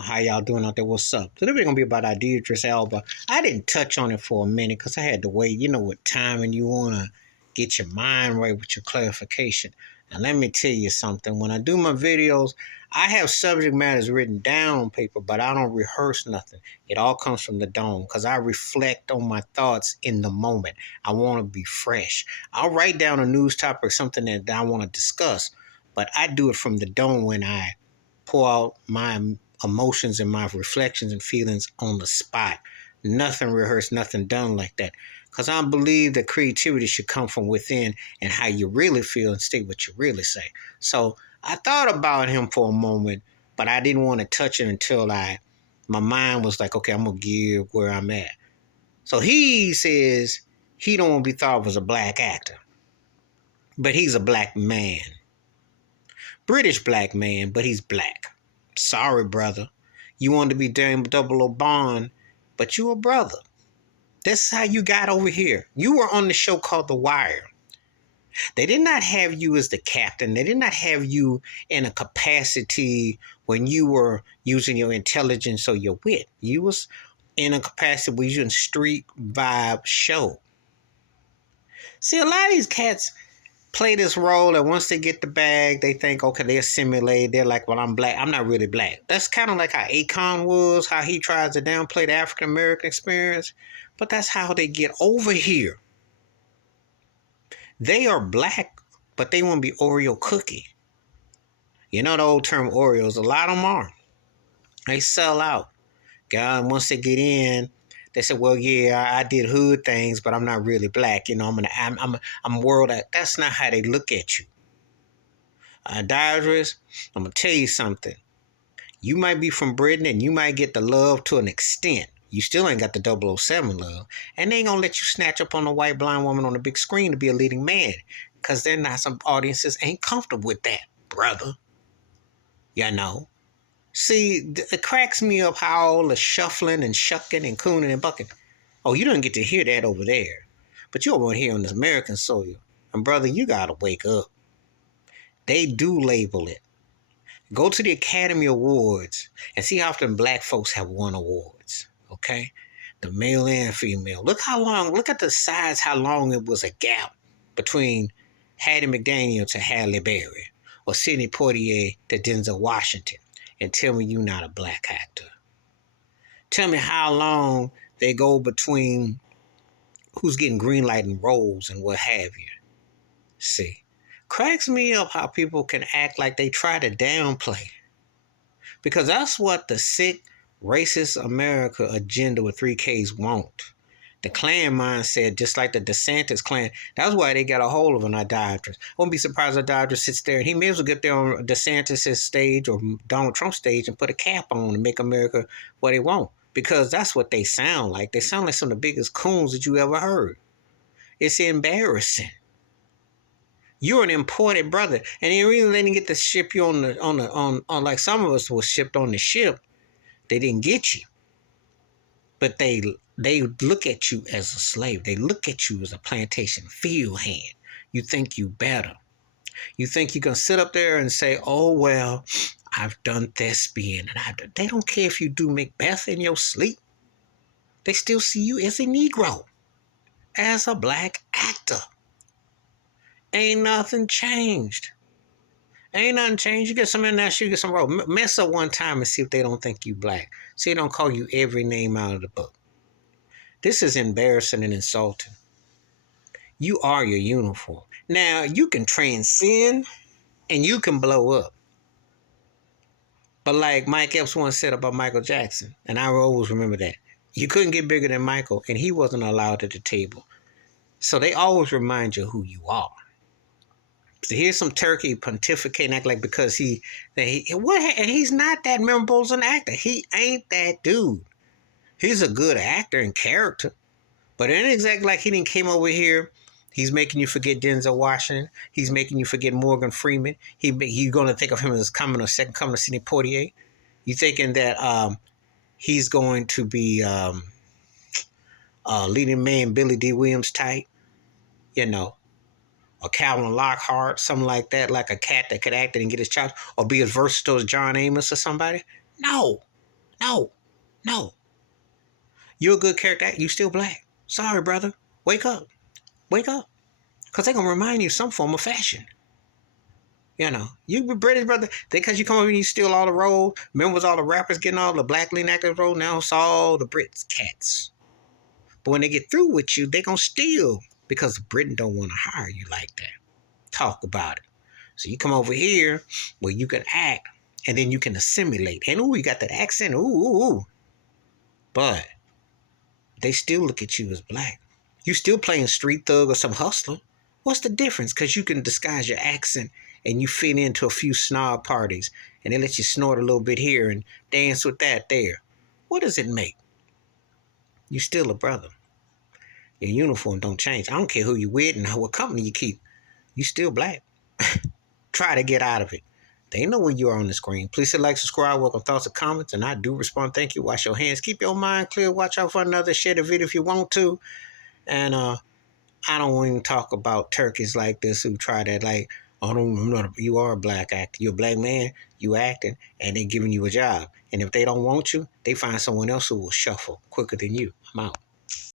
How y'all doing out there? What's up? Today we're gonna be about Idris Elba. I didn't touch on it for a minute because I had to wait. You know what time and you wanna get your mind right with your clarification. Now let me tell you something. When I do my videos, I have subject matters written down on paper, but I don't rehearse nothing. It all comes from the dome because I reflect on my thoughts in the moment. I want to be fresh. I'll write down a news topic, something that I want to discuss, but I do it from the dome when I pour out my emotions and my reflections and feelings on the spot. Nothing rehearsed, nothing done like that. Because I believe that creativity should come from within and how you really feel and state what you really say. So I thought about him for a moment, but I didn't want to touch it until my mind was like, okay, I'm going to give where I'm at. So he says he don't want to be thought of as a black actor, but he's a black man. British black man, but he's black. Sorry, brother. You wanted to be damn double O Bond, but you a brother. That's how you got over here. You were on the show called The Wire. They did not have you as the captain. They did not have you in a capacity when you were using your intelligence or your wit. You was in a capacity where you in street vibe show. See, a lot of these cats play this role, and once they get the bag, they think, okay, they assimilate. They're like, well, I'm black. I'm not really black. That's kind of like how Akon was, how he tries to downplay the African American experience. But that's how they get over here. They are black, but they want to be Oreo cookie. You know the old term Oreos, a lot of them are. They sell out. God, once they get in, they say, well, yeah, I did hood things, but I'm not really black. You know, I'm world. That's not how they look at you. Idris, I'm going to tell you something. You might be from Britain and you might get the love to an extent. You still ain't got the 007 love. And they ain't going to let you snatch up on a white blind woman on the big screen to be a leading man. Because they're not, some audiences ain't comfortable with that, brother. You know. See, it cracks me up how all the shuffling and shucking and cooning and bucking. Oh, you don't get to hear that over there. But you're over here on this American soil. And brother, you got to wake up. They do label it. Go to the Academy Awards and see how often black folks have won awards. Okay? The male and female. Look at the size, how long it was a gap between Hattie McDaniel to Halle Berry or Sidney Poitier to Denzel Washington. And tell me you're not a black actor. Tell me how long they go between who's getting green light and roles and what have you. See, cracks me up how people can act like they try to downplay. Because that's what the sick, racist America agenda with 3Ks want. The Klan mindset, just like the DeSantis Klan, that's why they got a hold of an Idris. I wouldn't be surprised if Idris sits there and he may as well get there on DeSantis' stage or Donald Trump's stage and put a cap on and make America what they want. Because that's what they sound like. They sound like some of the biggest coons that you ever heard. It's embarrassing. You're an imported brother, and the reason they didn't get to ship you on like some of us was shipped on the ship. They didn't get you, but they look at you as a slave. They look at you as a plantation field hand. You think you better. You think you can sit up there and say, "Oh well, I've done thespian," and they don't care if you do Macbeth in your sleep. They still see you as a Negro, as a black actor. Ain't nothing changed. Ain't nothing changed. You get some in that, you get some roll. Mess up one time and see if they don't think you black. See, they don't call you every name out of the book. This is embarrassing and insulting. You are your uniform. Now, you can transcend and you can blow up. But like Mike Epps once said about Michael Jackson, and I will always remember that, you couldn't get bigger than Michael, and he wasn't allowed at the table. So they always remind you who you are. So here's some turkey pontificating, act like because and he's not that memorable as an actor. He ain't that dude. He's a good actor and character, but it ain't exactly like he didn't came over here. He's making you forget Denzel Washington. He's making you forget Morgan Freeman. You're gonna think of him as coming or second coming to Sidney Poitier. You thinking that he's going to be leading man Billy D. Williams type, you know. Or Calvin Lockhart, something like that, like a cat that could act it and get his chops, or be as versatile as John Amos or somebody. No. No, no. You're a good character. You still black. Sorry, brother. Wake up. Wake up. Because they're going to remind you of some form of fashion. You know, you be British, brother. Because you come over and you steal all the roles. Remember, was all the rappers getting all the black lean actors role? Now it's all the Brits cats. But when they get through with you, they going to steal. Because Britain don't want to hire you like that. Talk about it. So you come over here where you can act and then you can assimilate. And ooh, you got that accent. Ooh, ooh, ooh. But they still look at you as black. You still playing street thug or some hustler. What's the difference? Because you can disguise your accent and you fit into a few snob parties and they let you snort a little bit here and dance with that there. What does it make? You still a brother. Your uniform don't change. I don't care who you with and what company you keep. You still black. Try to get out of it. They know where you are on the screen. Please hit like, subscribe, welcome thoughts and comments, and I do respond. Thank you. Wash your hands. Keep your mind clear. Watch out for another. Share the video if you want to. And I don't even talk about turkeys like this who try that like, oh, I'm not. You are a black actor. You're a black man. You acting, and they giving you a job. And if they don't want you, they find someone else who will shuffle quicker than you. I'm out.